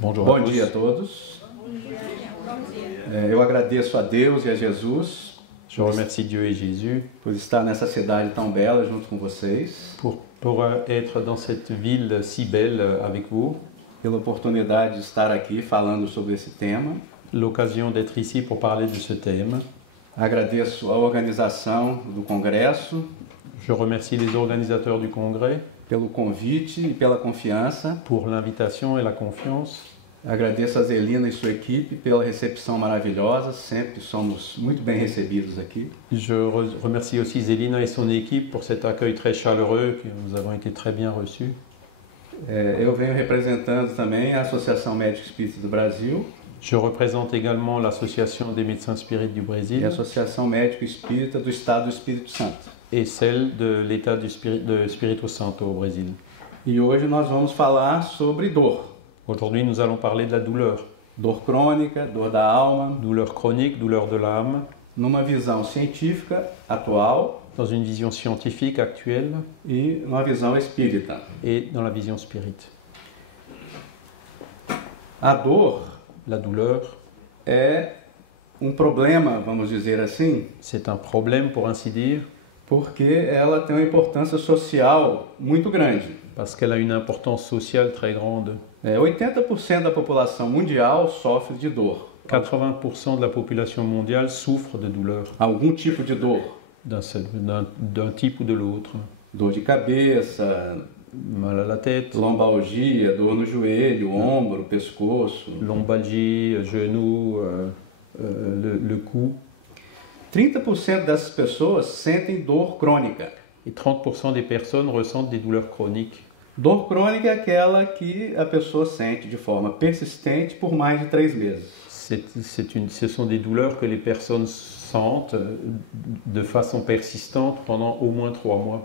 Bonjour Bom à tous. dia a todos. Eu agradeço a Deus e a Jesus Je remercie Dieu et Jésus por estar nessa cidade tão bela junto com vocês, pour être dans cette ville si belle avec vous, pela oportunidade de estar aqui falando sobre esse tema. l'occasion d'être ici pour parler de ce thème. Agradeço a organização do congresso Je remercie les organisateurs du congrès pelo convite e pela confiança. pour l'invitation et la confiance. Agradeço a Zelina e sua equipe pela recepção maravilhosa, sempre somos muito bem recebidos aqui. Je remercie aussi Zélina et son équipe pour cet accueil très chaleureux, que nous avons été très bien reçus. Eu venho representando também a Associação Médico Espírita do Brasil Je représente également l'Association des médecins spirites du e a Brésil Associação Médico Espírita do Estado do Espírito Santo. et celle de l'État de Espírito Santo au Brésil. E hoje nós vamos falar sobre dor. Aujourd'hui, nous allons parler de la douleur. Dor crônica, dor da alma, Douleur chronique, douleur de l'âme, numa visão científica atual dans une vision scientifique actuelle e numa visão espírita. et dans la vision spirite. A dor La douleur, é problema, vamos dizer assim, c'est un problème pour ainsi dire, porque ela tem uma importância social muito grande. parce qu'elle a une importance sociale très grande. 80% da população mundial sofre de dor, 80% de la population mondiale souffre de douleur, algum tipo de dor. d'un type ou de l'autre. Dor de cabeça, Mal à la tête, lombalgia, dor no joelho, ombro, pescoço. lombalgie, genou, le cou. 30% dessas pessoas sentem dor crônica. Et 30% des personnes ressentent des douleurs chroniques. Dor crônica é aquela que a pessoa sente de forma persistente por mais de 3 meses. Ce sont des douleurs que les personnes sentent de façon persistante pendant au moins 3 mois.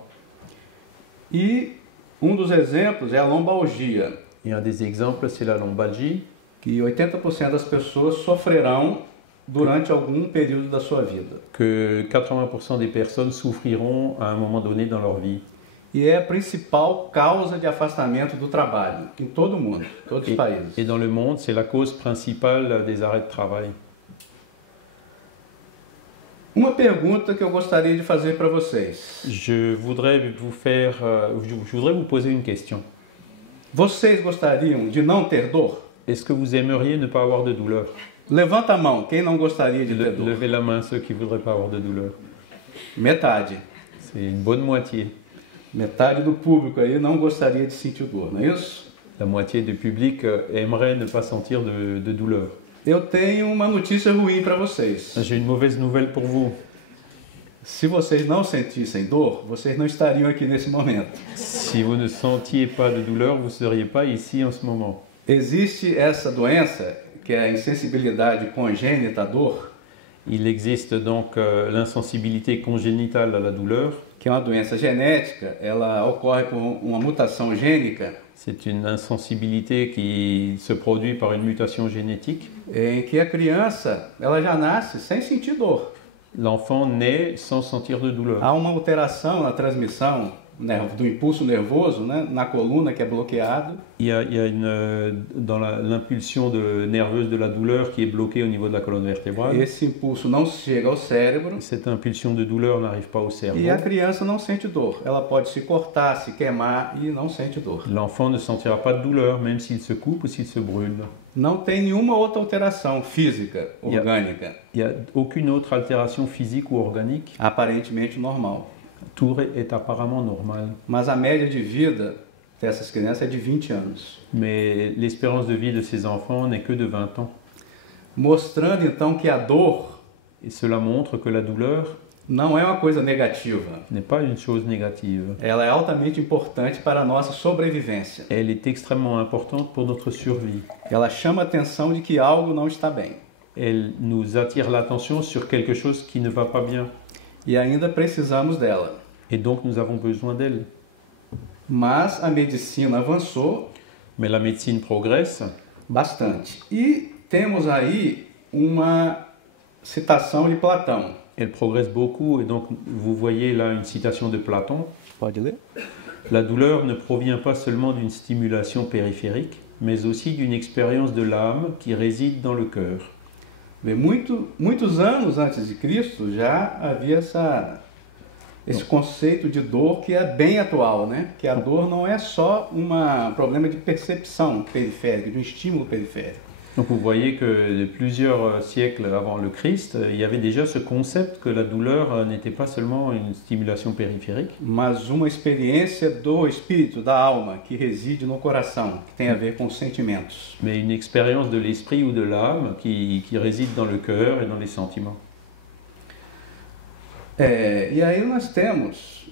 E dos exemplos é a lombalgia, Et un des exemples, c'est la lombalgie, que 80% das pessoas sofrerão durante algum período da sua vida. que 80% des personnes souffriront à un moment donné dans leur vie. E é a principal causa de afastamento do trabalho em todo o mundo, todos os países. Et dans le monde, c'est la cause principale des arrêts de travail. Uma pergunta que eu gostaria de fazer para vocês. Je voudrais vous poser une question. Vocês gostariam de não ter dor? Est-ce que vous aimeriez ne pas avoir de douleur? Levanta a mão, quem não gostaria de ter dor? Levez la main ceux qui ne voudraient pas avoir de douleur. Metade. C'est une bonne moitié. Metade do público aí não gostaria de sentir dor, não é isso? La moitié du public aimerait ne pas sentir de douleur. Eu tenho uma notícia ruim para vocês. J'ai une mauvaise nouvelle pour vous. Se vocês não sentissem dor, vocês não estariam aqui nesse momento. Si vous ne sentiez pas de douleur, vous ne seriez pas ici en ce moment. Existe essa doença, que é a insensibilidade congênita à dor, Il existe donc l'insensibilité congénitale à la douleur. que é uma doença genética, ela ocorre por uma mutação gênica, C'est une insensibilité qui se produit par une mutation génétique. em que a criança ela já nasce sem sentir dor. L'enfant naît sans sentir de douleur. Há uma alteração na transmissão do impulso nervoso, né, na coluna que é bloqueado, Il y a dans l'impulsion nerveuse de la douleur qui est bloquée au niveau de la colonne vertébrale. esse impulso não chega ao cérebro Cette impulsion de douleur n'arrive pas au cerveau. e a criança não sente dor. Ela pode se cortar, se queimar e não sente dor. L'enfant ne sentira pas de douleur, même s'il se coupe ou s'il se brûle. Não tem nenhuma outra alteração física, orgânica, Il n'y a aucune autre altération physique ou organique. aparentemente normal. Tout est apparemment normal. Mas a média de vida dessas crianças é de 20 anos. Mais l'espérance de vie de ces enfants n'est que de 20 ans. Mostrando então que a dor Et cela montre que la douleur não é uma coisa negativa. n'est pas une chose négative. Ela é altamente importante para a nossa sobrevivência. Elle est extrêmement importante pour notre survie. Ela chama a atenção de que algo não está bem. Elle nous attire l'attention sur quelque chose qui ne va pas bien. E ainda precisamos dela. Et donc nous avons besoin d'elle. Mas a medicina avançou Mais la médecine progresse. bastante. E temos aí uma citação de Platão. Elle progresse beaucoup et donc vous voyez là une citation de Platon. Pode ler? La douleur ne provient pas seulement d'une stimulation périphérique. mais aussi d'une expérience de l'âme qui réside dans le cœur. Bem, muitos anos antes de Cristo já havia esse conceito de dor que é bem atual, né? Que a dor não é só um problema de percepção periférica, de um estímulo periférico. Donc vous voyez que plusieurs siècles avant le Christ, il y avait déjà ce concept que la douleur n'était pas seulement une stimulation périphérique, mas uma experiência do espírito, da alma, que reside no coração, que tem a ver com os sentimentos. mais une expérience de l'esprit ou de l'âme qui réside dans le cœur et dans les sentiments. E aí nós temos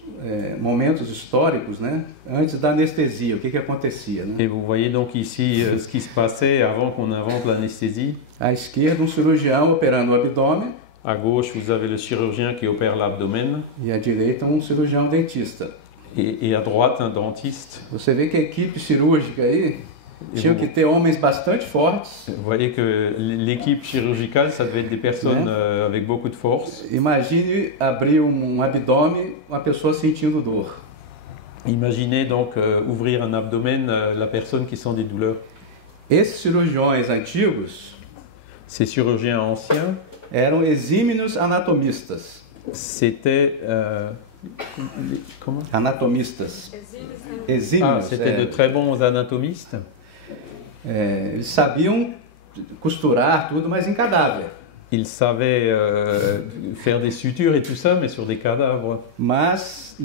momentos históricos, né? Antes da anestesia, o que acontecia, né? Et vous voyez donc ici ce qui se passait avant qu'on invente l'anesthésie. À esquerda, um cirurgião operando o abdômen. À gauche, vous avez le chirurgien qui opère l'abdomen. E à direita, um cirurgião dentista. Et à droite, un dentiste. Você vê que a equipe cirúrgica aí tinha que ter homens bastante fortes. Vous voyez que l'équipe chirurgicale, ça devait être des personnes avec beaucoup de force. Imagine abrir abdômen, uma pessoa sentindo dor. Imaginez donc ouvrir un abdomen, la personne qui sent des douleurs. Esses cirurgiões antigos, ces chirurgiens anciens, eram exímios anatomistas. C'était comment? Anatomistas. Exímios. C'était de très bons anatomistes. Eles sabiam costurar tudo, mas em cadáver. Ils savaient faire des sutures et tout ça, mais sur des cadavres. Mas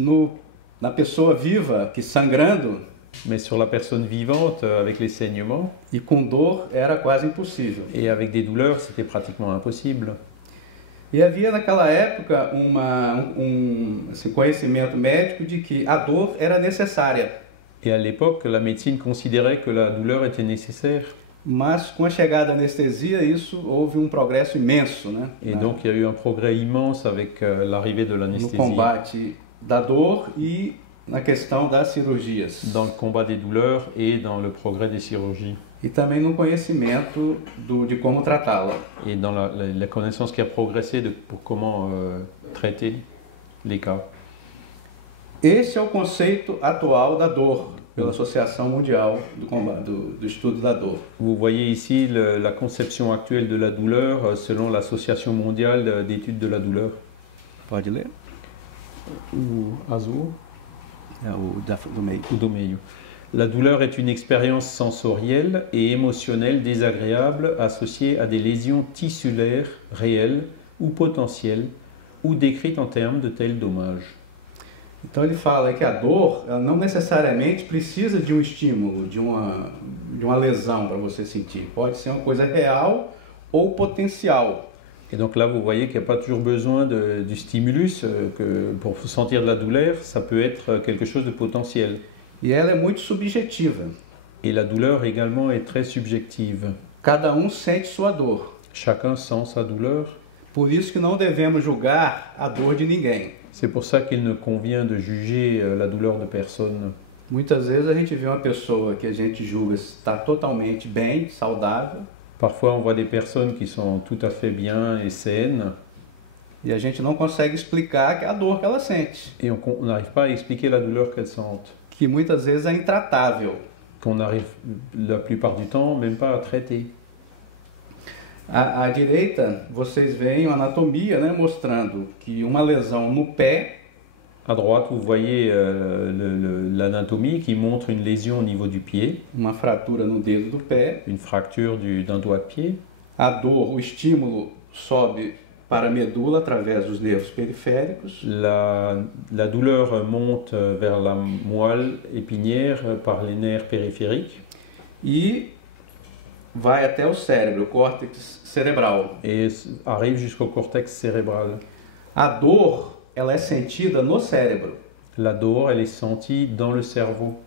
na pessoa viva, que sangrando, mais sur la personne vivante, avec les saignements, e com dor, era quase impossível. Et avec des douleurs, c'était pratiquement impossible. E havia naquela época conhecimento médico de que a dor era necessária. Et à l'époque, la médecine considérait que la douleur était nécessaire. Mas com a chegada da anestesia, houve progresso imenso, né? Et donc il y a eu un progrès immense avec l'arrivée de l'anesthésie. No combate da dor e na questão das cirurgias. Dans le combat des douleurs et dans le progrès des chirurgies. E também no conhecimento de como tratá-la. Et dans la connaissance qui a progressé pour comment traiter les cas. Esse é o conceito atual da dor, pela Associação Mundial do Estudo da Dor. Vous voyez ici la conception actuelle de la douleur selon l'Association mondiale d'études de la douleur. Pode ler? O azul? Do meio. O do meio. La douleur est une expérience sensorielle et émotionnelle désagréable associée à des lésions tissulaires réelles ou potentielles ou décrites en termes de tels dommages. Então ele fala que a dor, ela não necessariamente precisa de um estímulo, de uma lesão para você sentir. Pode ser uma coisa real ou potencial. Et donc là, vous voyez qu'il n'y a pas toujours besoin du stimulus pour sentir de la douleur, ça peut être quelque chose de potentiel. E ela é muito subjetiva. Et la douleur également est très subjective. Cada sente sua dor. Chacun sent sa douleur. Por isso que não devemos julgar a dor de ninguém. C'est pour ça qu'il ne convient de juger la douleur de personne. Muitas vezes a gente vê uma pessoa que a gente julga está totalmente bem, saudável. Parfois on voit des personnes qui sont tout à fait bien et saines. E a gente não consegue explicar a dor que ela sente. Et on n'arrive pas à expliquer la douleur qu'elles sentent. Que muitas vezes é intratável. Qu'on n'arrive la plupart du temps même pas à traiter. À direita, vocês veem uma anatomia, né, mostrando que uma lesão no pé. À droite, vous voyez l'anatomie qui montre une lésion au niveau du pied. Uma fratura no dedo do pé. Une fracture d'un doigt de pied. A dor, o estímulo sobe para a medula através dos nervos periféricos. La douleur monte vers la moelle épinière par les nerfs périphériques. E vai até o cérebro, o córtex cerebral. Et arrive jusqu'au cortex cérébral. A dor, ela é sentida no cérebro. La dor, elle est sentie dans le cerveau.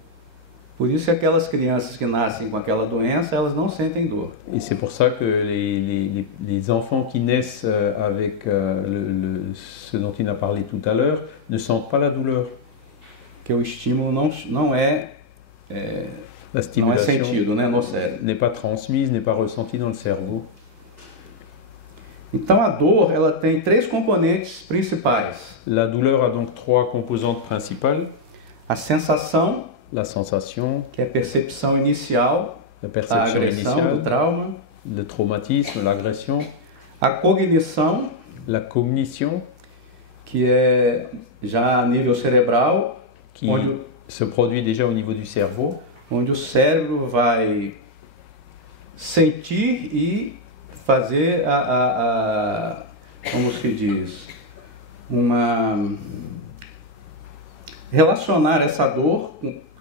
Por isso que aquelas crianças que nascem com aquela doença, elas não sentem dor. Et c'est pour ça que les enfants qui naissent avec ce dont il a parlé tout à l'heure ne sentent pas la douleur. Que o estímulo não é sentido, né, no cérebro. N'est pas transmise, n'est pas ressentie dans le cerveau. Então a dor, ela tem 3 componentes principais. La douleur a donc 3 composantes principales. A sensação, la sensation, que é a percepção inicial, La a perception agressão, do initiale, trauma, le traumatisme, l'agression, a cognição, la cognition que é já a nível cerebral, qui onde, se produit déjà au niveau du cerveau, onde o cérebro vai sentir e fazer como se diz, relacionar essa dor,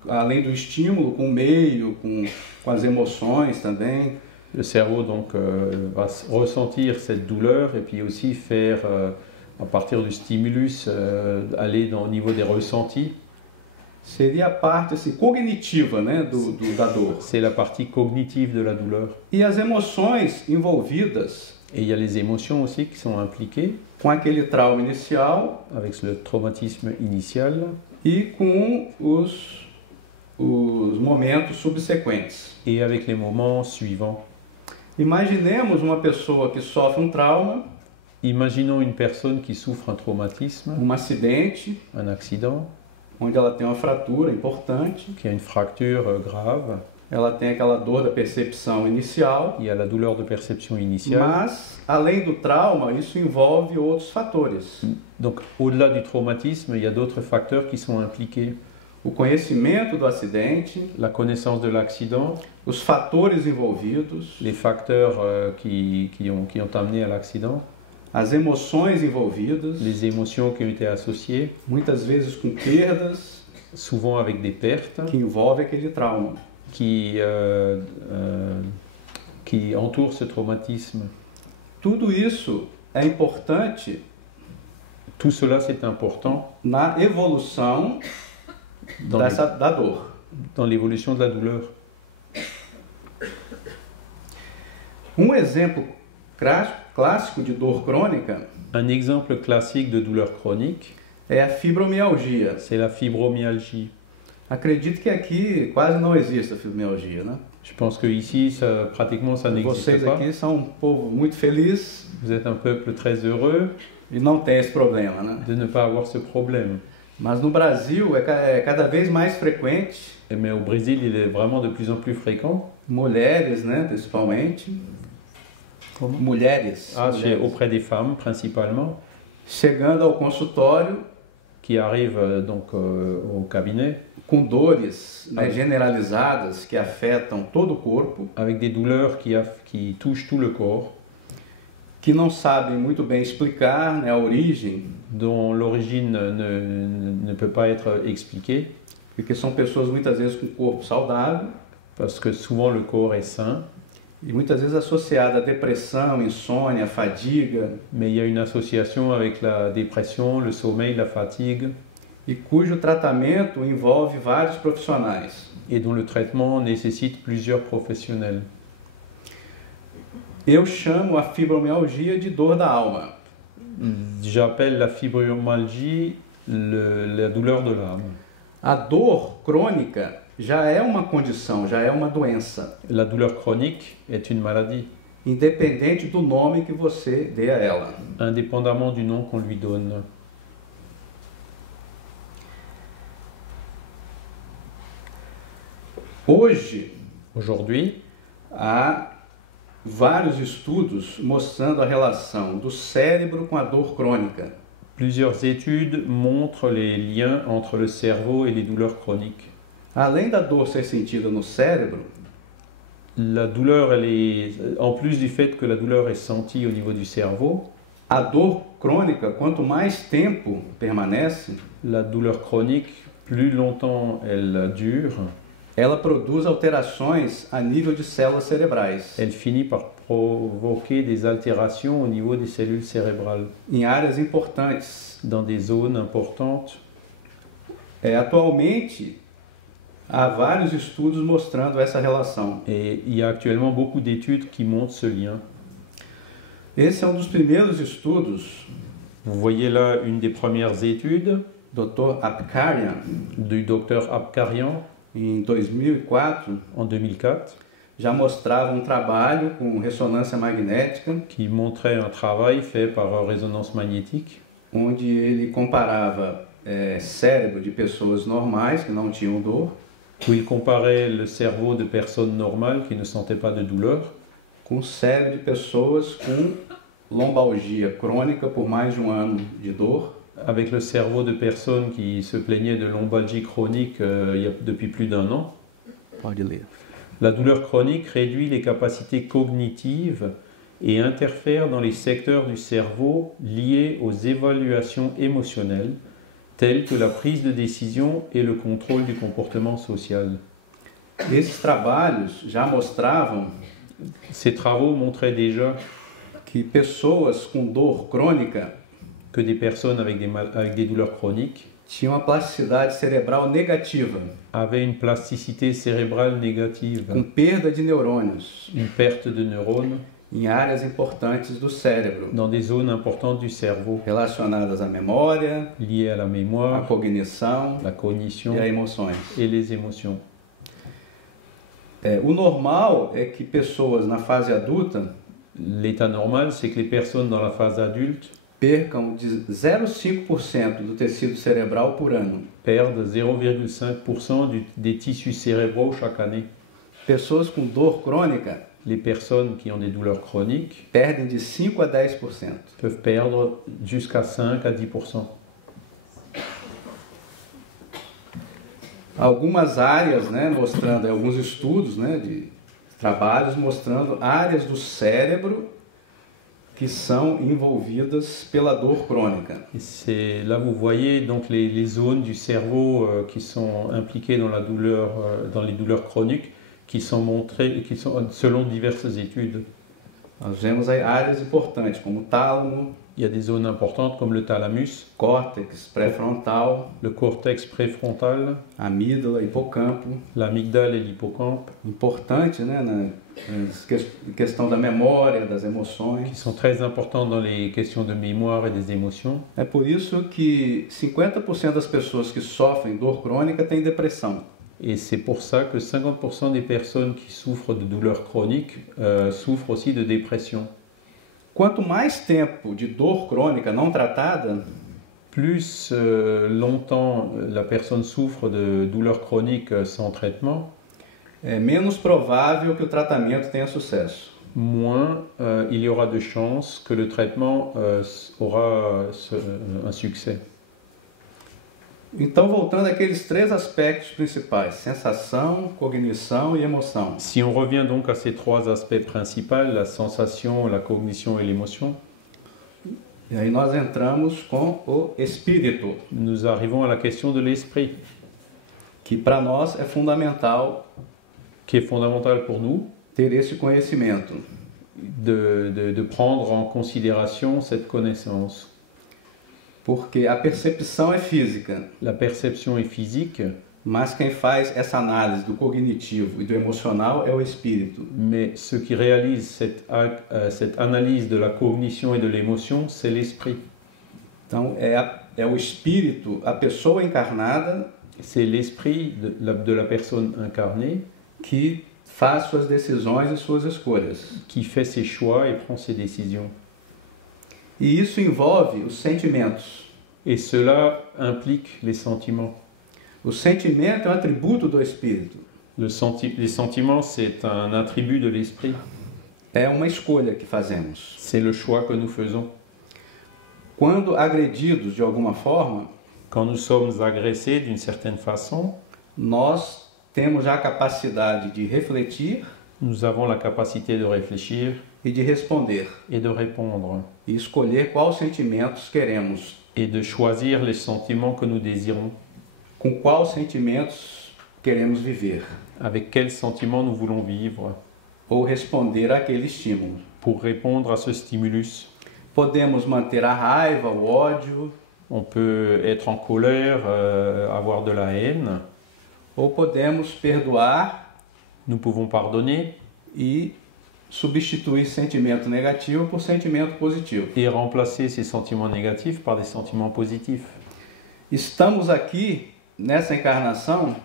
além do estímulo, com o meio, com as emoções também. le cerveau donc va ressentir cette douleur et puis aussi faire, à partir du stimulus, aller au niveau des ressentis. Seria a parte assim, cognitiva, né, da dor. C'est la partie cognitive de la douleur. E as emoções envolvidas Et il y a les émotions aussi qui sont impliquées com aquele trauma inicial avec le traumatisme initial e com os momentos subsequentes. et avec les moments suivants. Imaginemos uma pessoa que sofre um trauma, Imaginons une personne qui souffre un traumatisme, acidente, un accident, onde ela tem uma fratura importante, qui a une fracture grave, ela tem aquela dor da percepção inicial, il y a la douleur de perception initiale. mas além do trauma, isso envolve outros fatores. Donc au-delà du traumatisme, il y a d'autres facteurs qui sont impliqués. O conhecimento do acidente, La connaissance de l'accident, os fatores envolvidos, les facteurs qui ont amené à l'accident, as emoções envolvidas, les émotions qui ont été associées, muitas vezes com perdas, souvent avec des pertes, que envolvem aquele trauma. qui entourent ce traumatisme. Tudo isso é importante Tout cela, c'est important na evolução da dor. dans l'évolution de la douleur. Um exemplo clássico de dor crônica Un exemple classique de douleur chronique, é a fibromialgia. c'est la fibromyalgie. Acredito que aqui quase não existe a fibromialgia, né? Je pense qu'ici, pratiquement, ça n'existe Vocês pas. aqui são um povo muito feliz Vous êtes un peuple très heureux e não tem esse problema, né? de ne pas avoir ce problème. Mas no Brasil é cada vez mais frequente, Mais au Brésil, il est vraiment de plus en plus fréquent. mulheres, né, principalmente, mulheres, Auprès des femmes principalement, chegando ao consultório qui arrivent donc au cabinet com dores, né, generalizadas que afetam todo o corpo, avec des douleurs qui touchent tout le corps, que não sabem muito bem explicar, né, a origem, dont l'origine ne peut pas être expliquée, porque são pessoas muitas vezes com corpo saudável parce que souvent le corps est sain, e muitas vezes associada a depressão, insônia, fadiga, mais il y a une association avec la dépression, le sommeil, la fatigue, e cujo tratamento envolve vários profissionais. et dont le traitement nécessite plusieurs professionnels. Eu chamo a fibromialgia de dor da alma. J'appelle la fibromyalgie la douleur de l'âme. A dor crônica já é uma condição, já é uma doença, La douleur chronique est une maladie, independente do nome que você dê a ela. indépendamment du nom qu'on lui donne. Hoje, Aujourd'hui, há vários estudos mostrando a relação do cérebro com a dor crônica. plusieurs études montrent les liens entre le cerveau et les douleurs chroniques. Além da dor ser sentida no cérebro, La douleur, en plus du fait que la douleur est sentie au niveau du cerveau, a dor crônica, quanto mais tempo permanece, la douleur chronique, plus longtemps elle dure, ela produz alterações a nível de células cerebrais, elle finit par provoquer des altérations au niveau des cellules cérébrales, em áreas importantes. dans des zones importantes. Atualmente, há vários estudos mostrando essa relação. Et il y a actuellement beaucoup d'études qui montrent ce lien. Esse é um dos primeiros estudos, Vous voyez là une des premières études Dr. Apkarian, du docteur Apkarian em 2004, en 2004, já mostrava um trabalho com ressonância magnética, qui montrait un travail fait par résonance magnétique, onde ele comparava cérebro de pessoas normais que não tinham dor où il comparait le cerveau de personnes normales qui ne sentaient pas de douleur com o cérebro de pessoas com lombalgia crônica por mais de ano de dor, avec le cerveau de personnes qui se plaignaient de lombalgie chronique depuis plus d'un an. pode ler. La douleur chronique réduit les capacités cognitives et interfère dans les secteurs du cerveau liés aux évaluations émotionnelles, telles que la prise de décision et le contrôle du comportement social. Esses trabalhos já mostravam Ces travaux montraient déjà que pessoas com dor crônica que des personnes avec des douleurs chroniques tinham uma plasticidade cerebral negativa, avaient une plasticité cérébrale négative, com perda de neurônios une perte de neurones em áreas importantes do cérebro, dans des zones importantes du cerveau, relacionadas à memória, liées à la à mémoire, cognição la cognition e a emoções. et les émotions. O normal é que pessoas na fase adulta L'état normal, c'est que les personnes dans la phase adulte percam de 0,5% do tecido cerebral por ano. perdent 0,5% des tissus cérébraux chaque année. Pessoas com dor crônica Les personnes qui ont des douleurs chroniques perdem de 5 a 10%. peuvent perdre jusqu'à 5 à 10%. Algumas áreas, né, mostrando alguns estudos, né, de trabalhos mostrando áreas do cérebro que são envolvidas pela dor crônica. Et c'est là vous voyez donc les zones du cerveau qui sont impliquées dans la douleur, dans les douleurs chroniques, qui sont montrées, qui sont selon diverses études. Nós vemos aí áreas importantes como o tálamo, Il y a des zones importantes comme le thalamus, córtex pré-frontal, le cortex préfrontal, amígdala, hipocampo. l'amygdale et l'hippocampe, Importante, né, na questão da memória, das qui emoções. sont très importantes dans les questions de mémoire et des émotions. É por isso que 50% das pessoas que sofrem dor crônica têm depressão. Et c'est pour ça que 50% des personnes qui souffrent de douleurs chroniques souffrent aussi de dépression. Quanto mais tempo de dor crônica não tratada, Plus longtemps la personne souffre de douleurs chroniques sans traitement, é menos provável que o tratamento tenha sucesso. moins il y aura de chances que le traitement aura un succès. Então, voltando àqueles três aspectos principais: sensação, cognição e emoção. Si on revient donc à ces trois aspects principaux, la sensation, la cognition et l'émotion, E aí nós entramos com o espírito, nous arrivons à la question de l'esprit, que para nós é fundamental qui est fondamentale pour nous, ter esse conhecimento. de prendre en considération cette connaissance. Porque a percepção é física, La perception est physique, mas quem faz essa análise do cognitivo e do emocional é o espírito. mais ce qui réalise cette analyse de la cognition et de l'émotion, c'est l'esprit. Então, é o espírito, a pessoa encarnada, C'est l'esprit de la personne incarnée que faz suas decisões e suas escolhas. qui fait ses choix et prend ses décisions. E isso envolve os sentimentos. Et cela implique les sentiments. O sentimento é um atributo do espírito. Les sentiments, c'est un attribut de l'esprit. É uma escolha que fazemos. C'est le choix que nous faisons. Quando agredidos de alguma forma, Quand nous sommes agressés d'une certaine façon, nós temos já a capacidade de refletir nous avons la capacité de réfléchir e de responder. et de répondre, E escolher quais sentimentos queremos. et de choisir les sentiments que nous désirons, Com quais sentimentos queremos viver. avec quels sentiments nous voulons vivre, Ou responder àquele estímulo. pour répondre à ce stimulus. Podemos manter a raiva, o ódio, On peut être en colère, avoir de la haine, ou podemos perdoar nous pouvons pardonner e substituir sentimento negativo por sentimento positivo. et remplacer ces sentiments négatifs par des sentiments positifs. Estamos aqui nessa encarnação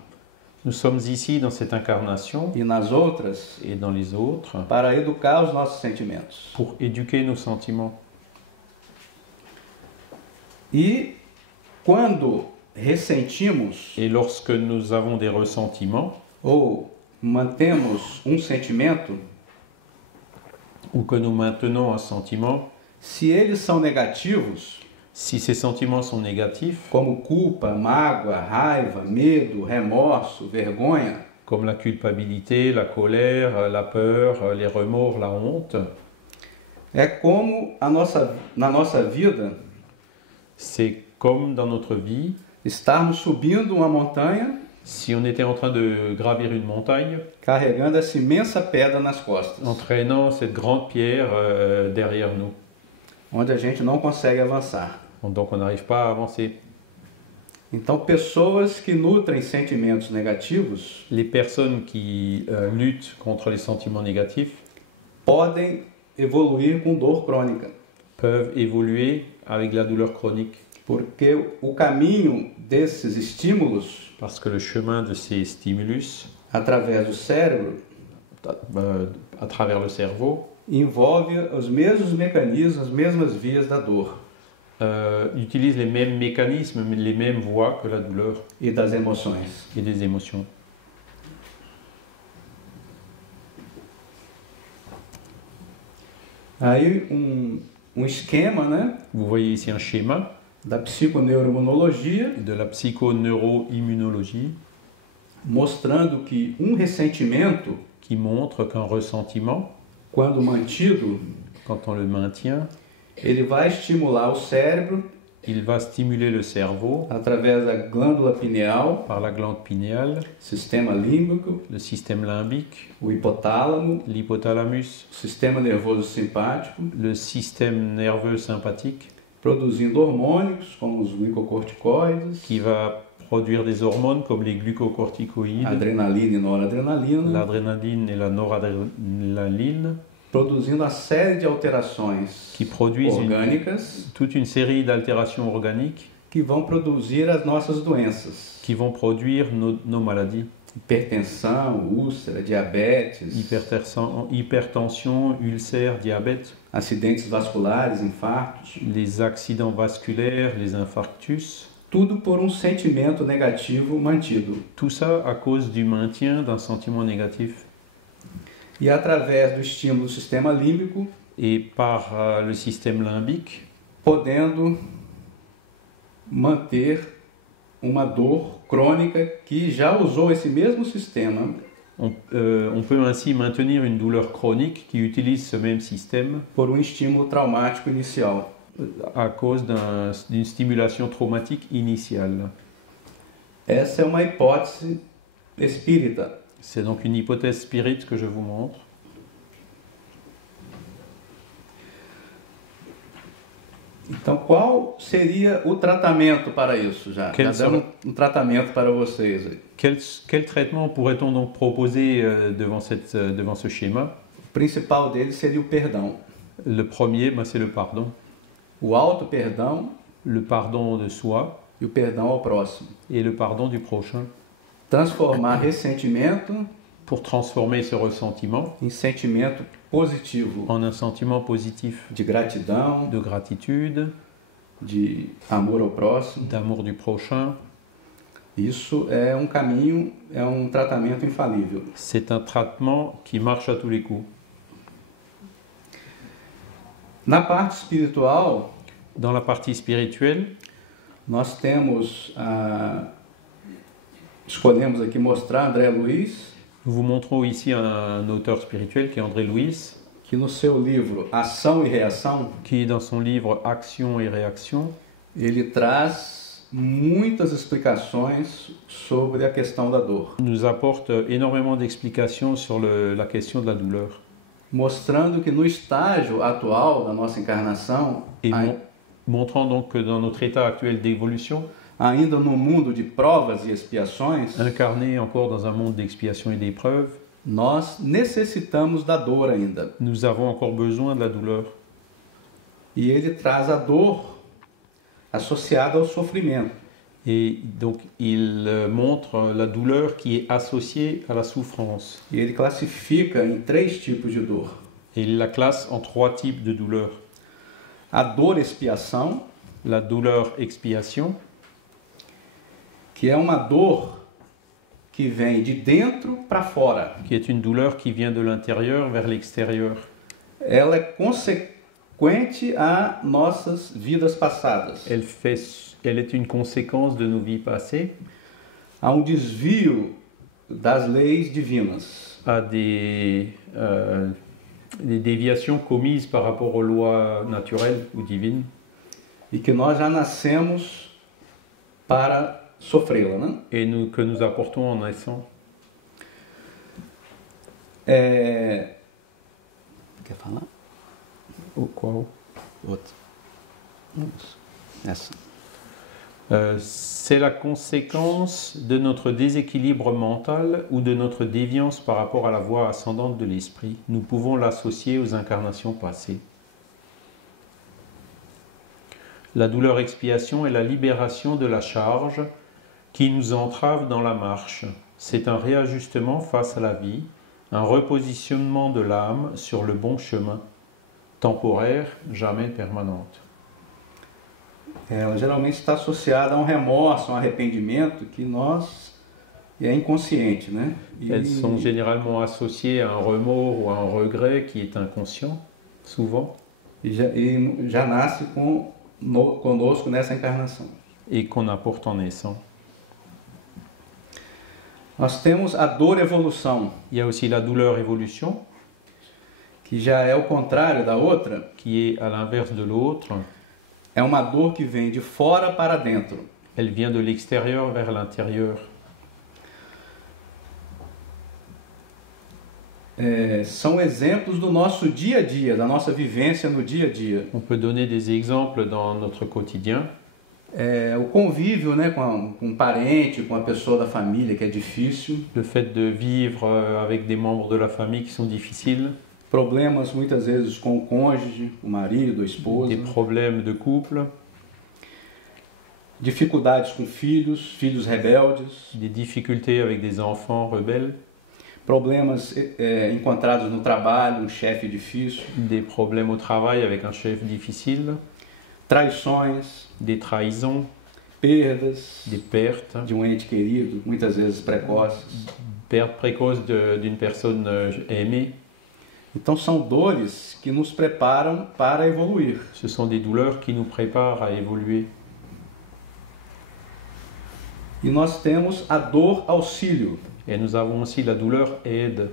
Nous sommes ici dans cette incarnation e nas outras et dans les autres para educar os nossos sentimentos. pour éduquer nos sentiments. E quando ressentimos Et lorsque nous avons des ressentiments, ou mantemos sentimento, ou que nous maintenons un sentiment, se eles são negativos, si ces sentiments sont négatifs, como culpa, mágoa, raiva, medo, remorso, vergonha, comme la culpabilité, la colère, la peur, les remords, la honte, é como na nossa vida c'est comme dans notre vie, estarmos subindo uma montanha si on était en train de gravir une montagne, carregando essa imensa pedra nas costas, entraînant cette grande pierre derrière nous. onde a gente não consegue avançar. Donc on n'arrive pas à avancer. Então, pessoas que nutrem sentimentos negativos Les personnes qui luttent contre les sentiments négatifs podem evoluir com dor crônica, peuvent évoluer avec la douleur chronique. porque o caminho desses estímulos Parce que le chemin de ces stimulus através do cérebro à travers le cerveau envolve os mesmos mecanismos, as mesmas vias da dor utilise les mêmes mécanismes, les mêmes voies que la douleur e das emoções. et des émotions. Aí esquema, né, Vous voyez ici un schéma da psiconeuroimunologia de la psychoneuroimmunologie mostrando que ressentimento, qui montre qu'un ressentiment, quando mantido, quand on le maintient, ele vai estimular o cérebro il va stimuler le cerveau através da glândula pineal, par la glande pinéale, sistema límbico, le système limbique, o hipotálamo, l'hypothalamus, o sistema nervoso simpático, le système nerveux sympathique, produzindo hormônios como os glicocorticoides, qui va produire des hormones comme les glucocorticoïdes, adrenalina e noradrenalina, l'adrénaline et la noradrénaline, produzindo uma série de alterações qui produisent orgânicas toute une série d'altérations organiques que vão produzir as nossas doenças. qui vont produire nos maladies. Hipertensão, úlcera, diabetes, Hypertension, ulcère, diabète, acidentes vasculares, infartos, les accidents vasculaires, les infarctus, tudo por sentimento negativo mantido. tout ça à cause du maintien d'un sentiment négatif. E através do estímulo do sistema límbico, Et par le système limbique, podendo manter uma dor crônica que já usou esse mesmo sistema on peut ainsi maintenir une douleur chronique qui utilise ce même système por estímulo traumático inicial. à cause d'une stimulation traumatique initiale. Essa é uma hipótese espírita. C'est donc une hypothèse spirit que je vous montre. Então, qual seria o tratamento para isso já? Quel Já damos tratamento para vocês aí. Quel traitement pourrait-on donc proposer devant ce schéma? O principal dele seria o perdão. Le premier, c'est le pardon. O auto-perdão Le pardon de soi e o perdão ao próximo. et le pardon du prochain. Transformar ressentimento Pour transformer ce ressentiment em sentimento positivo, en un sentiment positif de gratidão, de gratitude, de amor ao próximo. d'amour du prochain. Isso é caminho, é tratamento infalível. C'est un traitement qui marche à tous les coups. Na parte espiritual, Dans la partie spirituelle, nós escolhemos aqui mostrar André Luiz, nous vous montrons ici un auteur spirituel qui est André Luiz, que no seu livro Ação e Reação, qui dans son livre Action et Réaction, ele traz muitas explicações sobre a questão da dor, nous apporte énormément d'explications sur la question de la douleur. mostrando que no estágio atual da nossa encarnação, Et montrant donc que dans notre état actuel d'évolution, ainda no mundo de provas e expiações, incarné encore dans un monde d'expiation et d'épreuve, nós necessitamos da dor ainda. nous avons encore besoin de la douleur. E ele traz a dor associada ao sofrimento. Et donc il montre la douleur qui est associée à la souffrance. E ele classifica em 3 tipos de dor. Et il la classe en 3 types de douleurs. A dor expiação, La douleur expiation, que é uma dor que vem de dentro para fora. qui est une douleur qui vient de l'intérieur vers l'extérieur. Ela é consequente a nossas vidas passadas. Elle est une conséquence de nos vies passées, Há um desvio das leis divinas. à des déviations commises par rapport aux lois naturelles ou divines, E que nós já nascemos para sofrê-la, né? et que nous apportons en naissant. Quer falar? Qual? Outra. Isso. Essa. C'est la conséquence de notre déséquilibre mental ou de notre déviance par rapport à la voie ascendante de l'esprit. Nous pouvons l'associer aux incarnations passées. La douleur expiation est la libération de la charge qui nous entrave dans la marche. C'est un réajustement face à la vie, un repositionnement de l'âme sur le bon chemin, temporaire, jamais permanente. Ela geralmente está associada a um remorso, a um arrependimento que é inconsciente, né? Elles sont généralement associées à un remords ou à un regret qui est inconscient, souvent, E já nasce conosco nessa encarnação. et qu'on apporte en naissant. Nós temos a dor evolução, Il y a aussi la douleur évolution, que já é o contrário da outra. qui est à l'inverse de l'autre. É uma dor que vem de fora para dentro. Elle vient de l'extérieur vers l'intérieur. São exemplos do nosso dia a dia, da nossa vivência no dia a dia. On peut donner des exemples dans notre quotidien. O convívio, né, com um parente, com a pessoa da família, que é difícil. Le fait de vivre avec des membres de la famille qui sont difficiles, Problemas muitas vezes com o cônjuge, o marido, a esposa. des problèmes de couple, Dificuldades com filhos rebeldes. des difficultés avec des enfants rebelles, Problemas encontrados no trabalho, um chefe difícil. des problèmes au travail avec un chef difficile, Traições, des trahisons, perdas des pertes, de um ente querido, muitas vezes precoces. perte précoce d'une personne aimée. Então são dores que nos preparam para evoluir. Ce sont des douleurs qui nous préparent à évoluer. E nós temos a dor auxílio, Et nous avons aussi la douleur aide,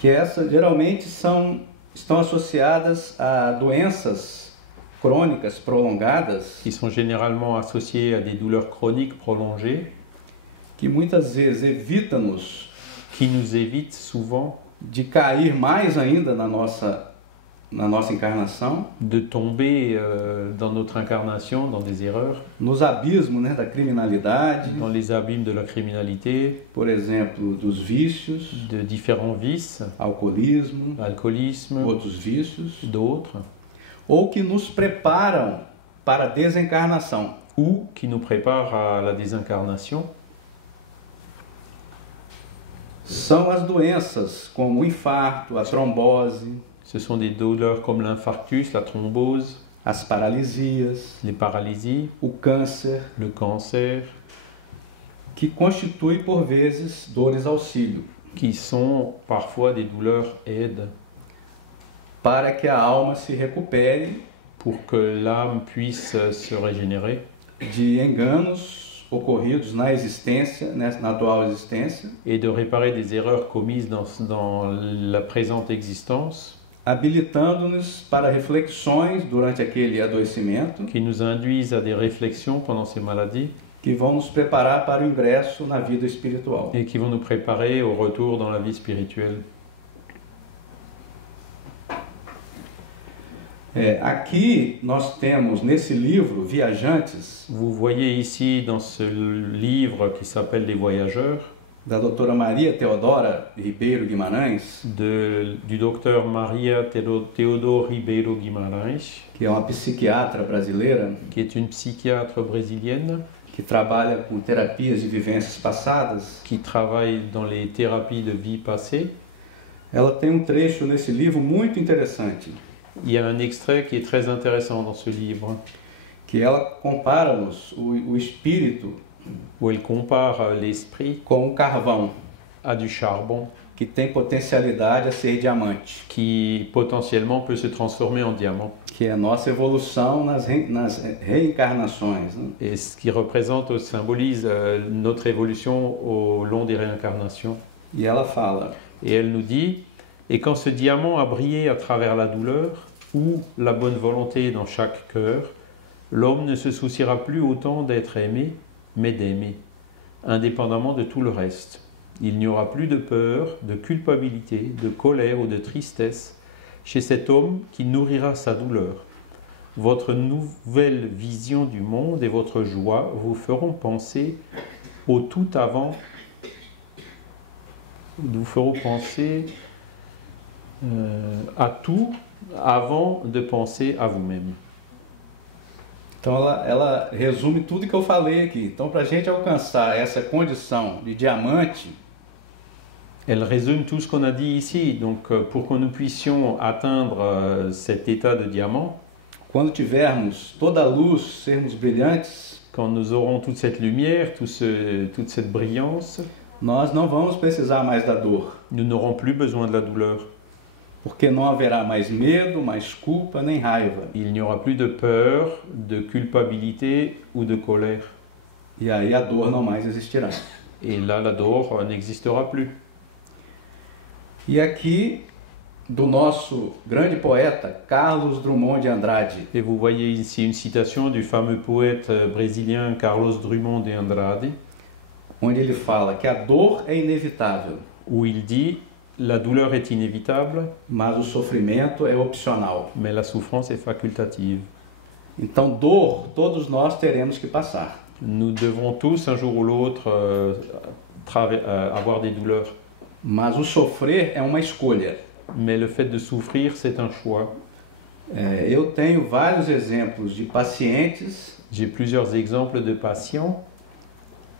que essa geralmente estão associadas a doenças crônicas prolongadas, qui sont généralement associées à des douleurs chroniques prolongées, que muitas vezes evita-nos qui nous évitent souvent de cair mais ainda na nossa encarnação, de tomber dans notre incarnation, dans des erreurs, nos abismos, né, da criminalidade, dans les abîmes de la criminalité, por exemplo, dos vícios, de différents vices, alcoolismo, l'alcoolisme, outros vícios, d'autres, ou que nos preparam para a desencarnação. ou qui nous préparent à la désincarnation. São as doenças como o infarto, a trombose, Ce sont des douleurs comme l'infarctus, la thrombose, as paralisias, les paralysies, o câncer, le cancer, que constitui por vezes dores auxílio, qui sont parfois des douleurs aides para que a alma se recupere pour que l'âme puisse se régénérer de enganos ocorridos na existência, na atual existência, et de réparer des erreurs commises dans la présente existence, habilitando-nos para reflexões durante aquele adoecimento, qui nous induisent à des réflexions pendant ces maladies que vão nos preparar para o ingresso na vida espiritual. et qui vont nous préparer au retour dans la vie spirituelle. Aqui nós temos nesse livro Viajantes, Vous voyez ici dans ce livre qui s'appelle Les Voyageurs, da doutora Maria Teodora Ribeiro Guimarães, du docteur Maria Teodoro Ribeiro Guimarães, que é uma psiquiatra brasileira, qui est une psychiatre brésilienne, que trabalha com terapias de vivências passadas. qui travaille dans les thérapies de vie passée. Ela tem um trecho nesse livro muito interessante, Il y a un extrait qui est très intéressant dans ce livre, que ela compara-nos o espírito où elle compare l'esprit com um carvão, à du charbon que tem potencialidade a ser diamante, qui potentiellement peut se transformer en diamant. que é a nossa evolução nas reencarnações, né? Et ce qui représente, symbolise notre évolution au long des réincarnations. E ela fala: Et elle nous dit, et quand ce diamant a brillé à travers la douleur ou la bonne volonté dans chaque cœur, l'homme ne se souciera plus autant d'être aimé, mais d'aimer, indépendamment de tout le reste. Il n'y aura plus de peur, de culpabilité, de colère ou de tristesse chez cet homme qui nourrira sa douleur. Votre nouvelle vision du monde et votre joie vous feront penser au tout avant, vous feront penser à tout avant de penser à vous-même. Então ela resume tudo que eu falei aqui. Então, para a gente alcançar essa condição de diamante, Elle résume tout ce qu'on a dit ici. Donc, pour que nous puissions atteindre cet état de diamant, quando tivermos toda a luz, sermos brilhantes, quand nous aurons toute cette lumière, toute cette brillance, nós não vamos precisar mais da dor, nous n'aurons plus besoin de la douleur. porque não haverá mais medo, mais culpa, nem raiva. Il n'y aura plus de peur, de culpabilité ou de colère. E aí a dor não mais existirá. Et là, la dor n'existera plus. E aqui, do nosso grande poeta Carlos Drummond de Andrade, Et vous voyez ici une citation du fameux poète brésilien Carlos Drummond de Andrade, onde ele fala que a dor é inevitável, où il dit « La douleur est inévitable, mas o sofrimento é opcional. mais la souffrance est facultative. Então, dor, todos nós teremos que passar. Nous devrons tous, un jour ou l'autre, avoir des douleurs. Mas o sofrer é uma escolha. Mais le fait de souffrir, c'est un choix. Eu tenho vários exemplos de pacientes J'ai plusieurs exemples de patients.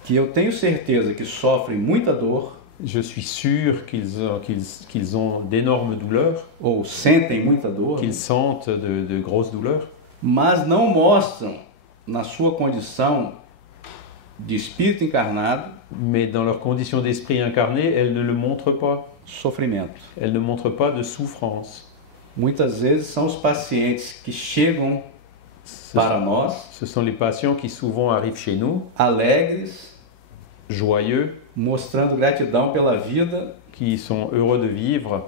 que eu tenho certeza que sofrem muita dor Je suis sûr qu'ils ont d'énormes douleurs, ou sentem muita dor, qu'ils sentent de grosses douleurs, mas não mostram na sua condição de espírito encarnado mais dans leurs conditions d'esprit incarné, elles ne le montrent pas. sofrimento. Elles ne montrent pas de souffrance. Muitas vezes são os pacientes que chegam para nós Ce sont les patients qui souvent arrivent chez nous, alegres, joyeux, mostrando gratidão pela vida qui sont heureux de vivre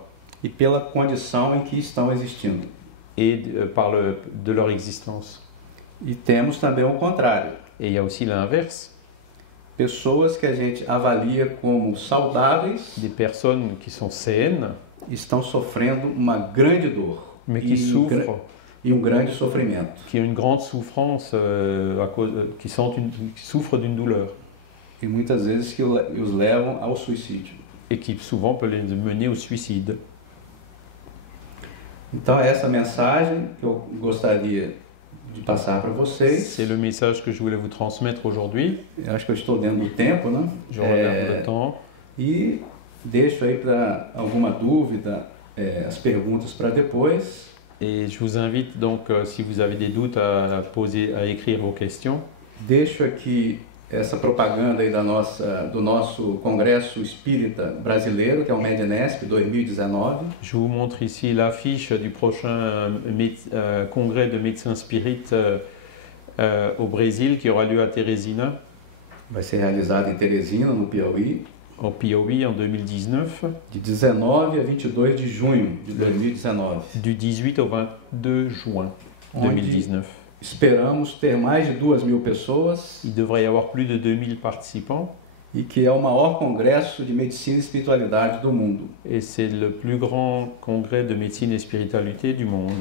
e pela condição em que estão existindo. et de leur existence. E temos também o contrário. Et il y a aussi l'inverse, Pessoas que a gente avalia como saudáveis des personnes qui sont saines, estão sofrendo uma grande dor mais qui souffrent, e um grande sofrimento. qui ont une grande souffrance, qui souffrent d'une douleur, E muitas vezes que os levam ao suicídio. et qui souvent peut les mener au suicide. Então, é essa mensagem que eu gostaria de passar para vocês. C'est le message que je voulais vous transmettre aujourd'hui. Eu acho que eu estou dentro do tempo, né? Je regarde le temps. E deixo aí para alguma dúvida, as perguntas para depois. Et je vous invite donc, si vous avez des doutes, à écrire vos questions. Deixo aqui essa propaganda aí do nosso Congresso Espírita Brasileiro, que é o MEDNESP 2019. Je vous montre ici l'affiche du prochain congrès de médecins spirites au Brésil, qui aura lieu à Teresina, Vai ser realizado em Teresina, no Piauí, au Piauí en 2019, de 19 a 22 de junho de 2019. du 18 au 22 juin Onde 2019. esperamos ter mais de 2.000 pessoas Il devrait y avoir plus de 2000 participants, e que é o maior congresso de medicina e espiritualidade do mundo. et c'est le plus grand congrès de médecine et spiritualité du monde.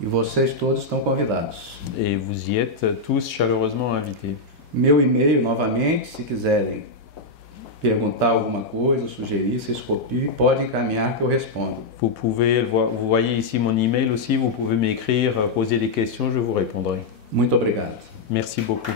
E vocês todos estão convidados. Et vous y êtes tous chaleureusement invités. Meu e-mail, novamente, se quiserem perguntar alguma coisa, sugerir, vocês copiem, podem encaminhar que eu respondo. Vous voyez ici mon email aussi, vous pouvez m'écrire, poser des questions, je vous répondrai. Muito obrigado. Merci beaucoup.